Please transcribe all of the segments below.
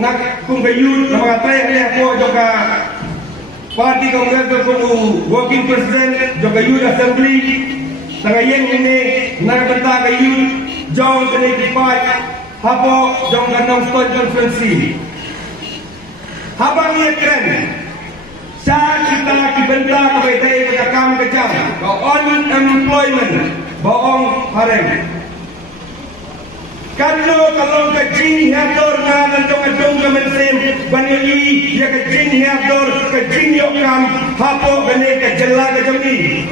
nak kung kayud na mga tayo niya po joka party kongres kung working president joka youth assembly nangayen ini nagbanta kayud jong kanikipat hapo jong ganong stone conference habang niya kren sa kita kibenta kabay tayo magkakam kajam unemployment baong harem kalau kajing hador na nandong adong kamansim banili ya kajing hador kajing yokam hapo gane kajala kajami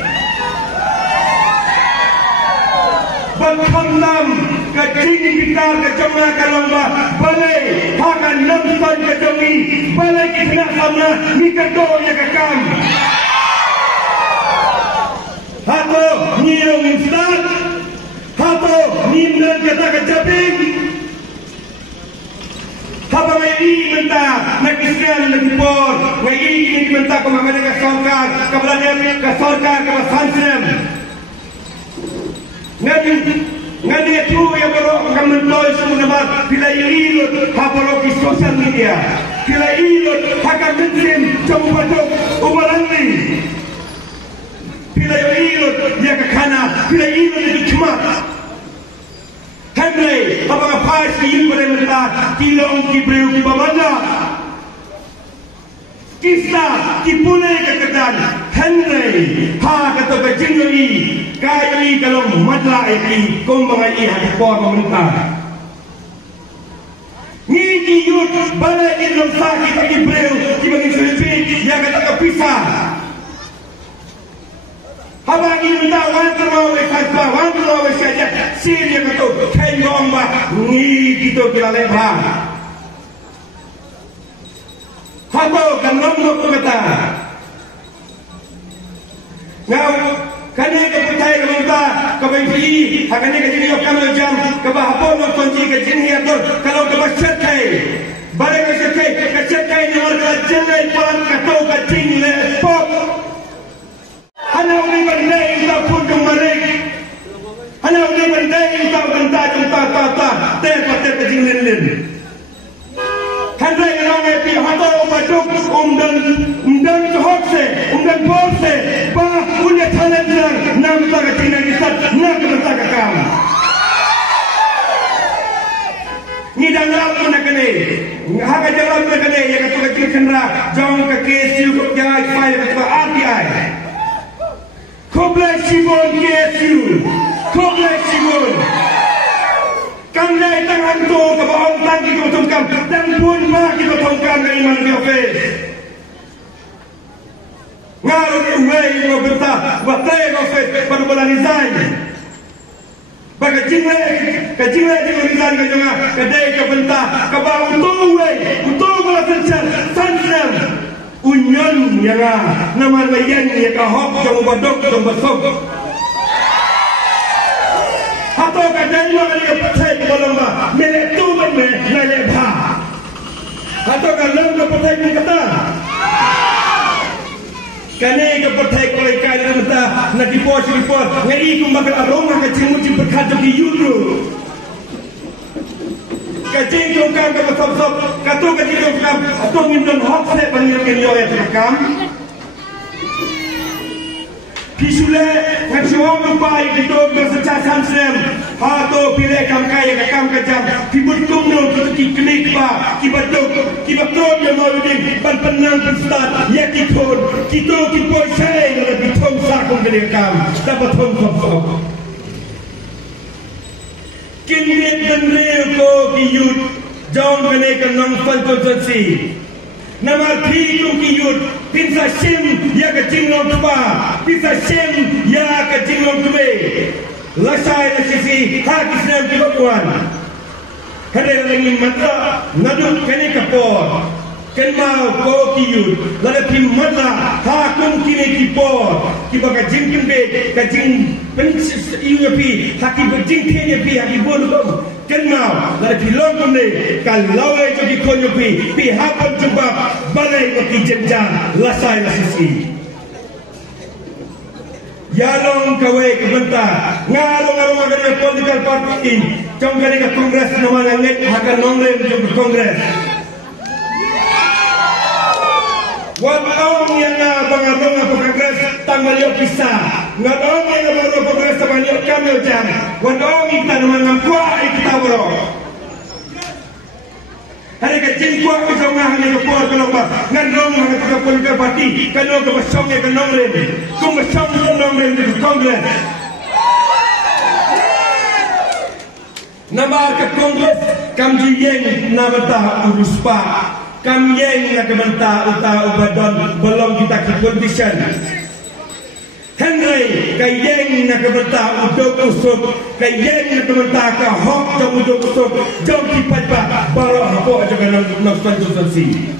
Baghamnam kajing kita kajama kalamba balai hakan namsan kajami balai kita sama mikado ya kakam hapo niyong instat hapo nimdan kata kajabing hapo ngayi menta nakiskan nagipor ngayi menta kumamana ka sarkar kabalanya ka sarkar ka sansem ngadi tu yang baru akan mentoy semua bila ilot hapo di sosial media bila ilot akan mensim coba ubarangi bila ilot dia ke kanan bila ilot itu cuma Henry apakah pas ilot pada mereka kilong kibreu kibabanda kisah kipune kekedan Henry ha kata kajingui kaya kalau madla ini kumbangai hati por pemerintah ni kiyut balai ilmu sakit bagi breu dibagi selipik yang kata kepisah habang ini minta wanterlawe tanpa wanterlawe saja sini kata kain gomba ni gitu kira lebah hato ganong mo kata ngau kani kepercayaan kita kebencian hakane kejadian yang kami jam kebahapun nontonji kejadian itu kalau kebercetai balik kebercetai ni orang jelek pun katau kacing lepok hana uni benda kita pun kemarin hana uni benda kita benda kita tata tepat kejing lelin Henry orang epi hatau baduk umdan hokse umdan bolse bah punya challenger nam tak tina kita nak tak kam ni dalam nak kene haga jalan nak kene ya kata kecil kendra jauh ke KSU ke jai file ke RTI kompleks sibon KSU kompleks sibon Kandai tangan tu ke bawah tangki kita tongkam dan pun mah kita tongkam ke iman di ofis. Ngaruh ke uai yang bertah batai ke ofis pada bulan resign. Bagi jingle di resign ke jangan kedai ke bentah ke bawah untuk bola sencer sansem unyon yang nama layan yang ke hok jom badok jom besok. Atau kadang orang yang percaya dalam bah, melek tu pun melek bah. Atau kadang orang percaya pun kata, kane yang percaya kalau ikan itu kata nak dipos, ngeri kumbang aroma kacing muncul berkacau di yudru. Kacing tongkang ke besar-besar, katu kacing tongkang, atau minum hot set banyak yang yang terekam. Kisule ngasiwang lupai di dog bersecah sansem hato pilih kam kaya kam kajam kibutung no kiklik ba kibaton yang mau ding ban penang penstat ya kikon kito kipoy say lebih tong sakong kene kam dapat tong sok kinit benreu ko kiyut jong kene kanang fantosi Nama tiga kiyut, pinsa sim ya kecingong tuba, pinsa sim ya kecingong tube. Lasai nasisi hakis nam kibakuan. Kadang lagi mata naduk kene kapor, ken mau ko kiyut, lalu pim mata hakum kini kipor, kiba kajing kimbe kajing pencis iupi haki kajing kene pi haki bodoh. Kenal dari pilon kene kalau itu dikonyopi pihak penjebak balai bagi jenjang lasai lasisi yalong kawe kebentar ngalong agak political party jom kene ke kongres nama langit akan nongren jom kongres Wadong yang bangadong apa kongres tanggalio pisah. Ngadong yang baru kongres tanggalio kami jam. Wadong kita nama kuah kita bro. Hari kecil kuah kita ngahani kuah kalau bah. Ngadong kita kapal ke parti. Kalau ke besong ke nongren. Kum besong ke nongren di kongres. Nama ke kongres kam jiyeng nama dah urus pak. Kam yang nak kementar utah ubadon belum kita ke condition. Henry kayeng nak kementar udok usuk, kayeng nak kementar ke hok jom udok usuk, jom kipat ba baru apa aja kan nak konsultasi.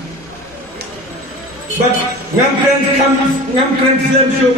But ngam friends show.